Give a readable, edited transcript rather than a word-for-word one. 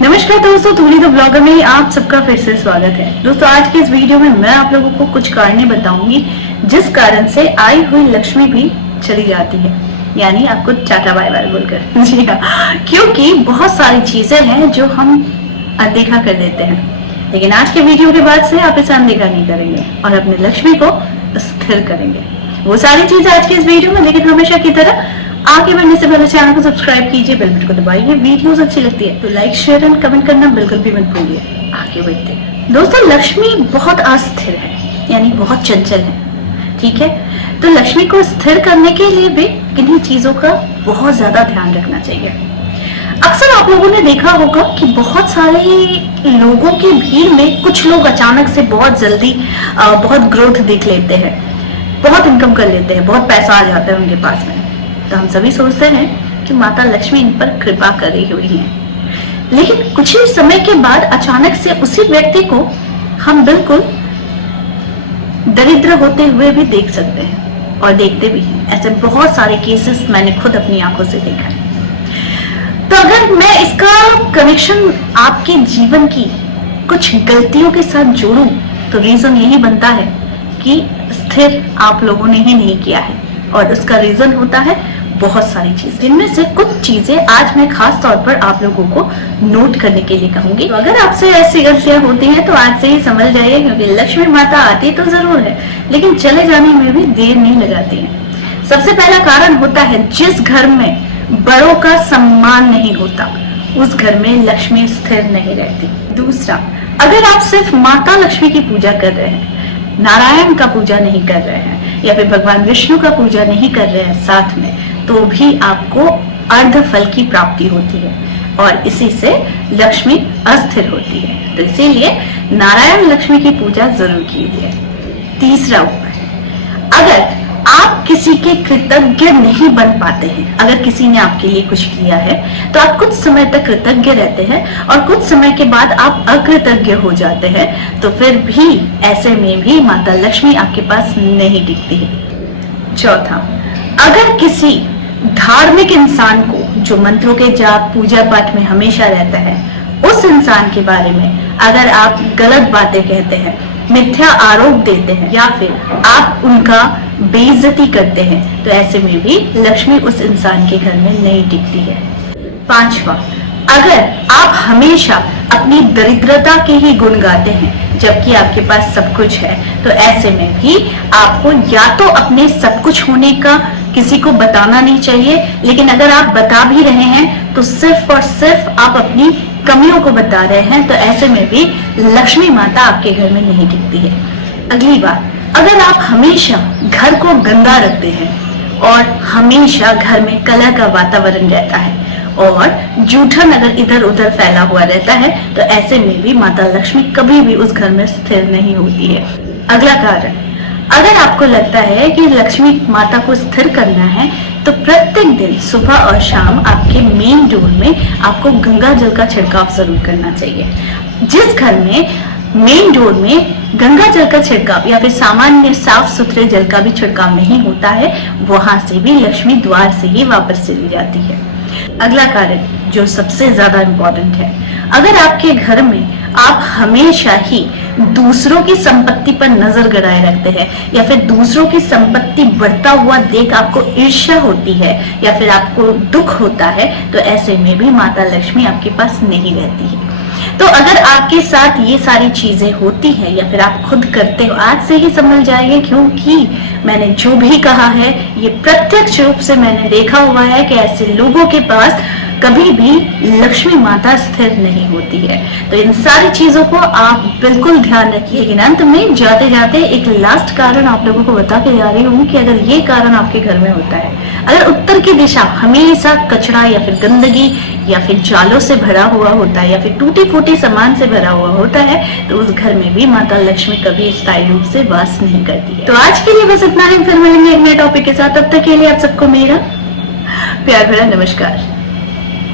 नमस्कार दोस्तों, धूली the blogger में आप सबका फिर से स्वागत है। दोस्तों, आज के इस वीडियो में मैं आप लोगों को कुछ कारण बताऊंगी जिस कारण से आई हुई लक्ष्मी भी चली जाती है, यानी आपको टाटा बाय बाय बोलकर। जी हाँ, क्योंकि बहुत सारी चीजें हैं जो हम अनदेखा कर देते हैं, लेकिन आज के वीडियो के बाद से आप इसे अनदेखा नहीं करेंगे और अपने लक्ष्मी को स्थिर करेंगे। वो सारी चीजें आज के इस वीडियो में, लेकिन हमेशा की तरह आगे बढ़ने से पहले चैनल को सब्सक्राइब कीजिए, बेल बटन को दबाइए। वीडियोस अच्छी लगती है तो लाइक, शेयर एंड कमेंट करना बिल्कुल भी मत भूलिए। आगे बढ़ते हैं। दोस्तों, लक्ष्मी बहुत अस्थिर है, यानी बहुत चंचल है, ठीक है। तो लक्ष्मी को स्थिर करने के लिए भी किन्हीं चीजों का बहुत ज्यादा ध्यान रखना चाहिए। अक्सर आप लोगों ने देखा होगा कि बहुत सारे लोगों की भीड़ में कुछ लोग अचानक से बहुत जल्दी बहुत ग्रोथ देख लेते हैं, बहुत इनकम कर लेते हैं, बहुत पैसा आ जाता है उनके पास में। तो हम सभी सोचते हैं कि माता लक्ष्मी इन पर कृपा कर रही हुई है, लेकिन कुछ ही समय के बाद अचानक से उसी व्यक्ति को हम बिल्कुल दरिद्र होते हुए भी देख सकते हैं और देखते भी हैं। ऐसे बहुत सारे केसेस मैंने खुद अपनी आंखों से देखा है। तो अगर मैं इसका कनेक्शन आपके जीवन की कुछ गलतियों के साथ जोड़ूं तो रीजन यही बनता है कि स्थिर आप लोगों ने ही नहीं किया है, और उसका रीजन होता है बहुत सारी चीजें, जिनमें से कुछ चीजें आज मैं खास तौर पर आप लोगों को नोट करने के लिए कहूंगी। तो अगर आपसे ऐसी गलतियां होती हैं तो आज से ही समझ जाइए, क्योंकि लक्ष्मी माता आती तो जरूर है, लेकिन चले जाने में भी देर नहीं लगाती है। सबसे पहला कारण होता है, जिस घर में बड़ों का सम्मान नहीं होता उस घर में लक्ष्मी स्थिर नहीं रहती। दूसरा, अगर आप सिर्फ माता लक्ष्मी की पूजा कर रहे हैं, नारायण का पूजा नहीं कर रहे हैं, या फिर भगवान विष्णु का पूजा नहीं कर रहे हैं साथ में, तो भी आपको अर्ध फल की प्राप्ति होती है और इसी से लक्ष्मी अस्थिर होती है। तो इसीलिए नारायण लक्ष्मी की पूजा जरूर कीजिए। तीसरा उपाय, अगर आप किसी के कृतज्ञ नहीं बन पाते हैं, अगर किसी ने आपके लिए कुछ किया है तो आप कुछ समय तक कृतज्ञ रहते हैं और कुछ समय के बाद आप अकृतज्ञ हो जाते हैं, तो फिर भी ऐसे में भी माता लक्ष्मी आपके पास नहीं टिकती है। चौथा, अगर किसी धार्मिक इंसान को जो मंत्रों के जाप पूजा पाठ में हमेशा रहता है, उस इंसान के बारे में अगर आप गलत बातें कहते हैं, मिथ्या आरोप देते हैं, या फिर आप उनका बेइज्जती करते हैं, तो ऐसे में भी लक्ष्मी उस इंसान के घर में नहीं टिकती है। पांचवा, अगर आप हमेशा अपनी दरिद्रता के ही गुण गाते हैं जबकि आपके पास सब कुछ है, तो ऐसे में भी आपको या तो अपने सब कुछ होने का किसी को बताना नहीं चाहिए, लेकिन अगर आप बता भी रहे हैं तो सिर्फ और सिर्फ आप अपनी कमियों को बता रहे हैं, तो ऐसे में भी लक्ष्मी माता आपके घर में नहीं टिकती है। अगली बात, अगर आप हमेशा घर को गंदा रखते हैं और हमेशा घर में कलह का वातावरण रहता है और जूठन अगर इधर उधर फैला हुआ रहता है, तो ऐसे में भी माता लक्ष्मी कभी भी उस घर में स्थिर नहीं होती है। अगला कारण, अगर आपको लगता है कि लक्ष्मी माता को स्थिर करना है तो प्रत्येक दिन सुबह और शाम आपके मेन डोर में आपको गंगा जल का छिड़काव जरूर करना चाहिए। जिस घर में मेन डोर में गंगा जल का छिड़काव या फिर सामान्य साफ सुथरे जल का भी छिड़काव नहीं होता है, वहां से भी लक्ष्मी द्वार से ही वापस चली जाती है। अगला कारण जो सबसे ज्यादा इम्पोर्टेंट है, अगर आपके घर में आप हमेशा ही दूसरों की संपत्ति पर नजर गड़ाए रखते हैं या फिर दूसरों की संपत्ति बढ़ता हुआ देख आपको ईर्ष्या होती है या फिर आपको दुख होता है, तो ऐसे में भी माता लक्ष्मी आपके पास नहीं रहती है। तो अगर आपके साथ ये सारी चीजें होती हैं या फिर आप खुद करते हो, आज से ही समझ जाइए, क्योंकि मैंने जो भी कहा है ये प्रत्यक्ष रूप से मैंने देखा हुआ है कि ऐसे लोगों के पास कभी भी लक्ष्मी माता स्थिर नहीं होती है। तो इन सारी चीजों को आप बिल्कुल ध्यान रखिए। लेकिन अंत में जाते जाते एक लास्ट कारण आप लोगों को बता के जा रही हूँ कि अगर ये कारण आपके घर में होता है, अगर उत्तर की दिशा हमेशा कचरा या फिर गंदगी या फिर जालों से भरा हुआ होता है या फिर टूटी फूटी सामान से भरा हुआ होता है, तो उस घर में भी माता लक्ष्मी कभी स्थायी रूप से वास नहीं करती है। तो आज के लिए बस इतना ही, फिर मिलेंगे एक नए टॉपिक के साथ। तब तक के लिए आप सबको मेरा प्यार भरा नमस्कार।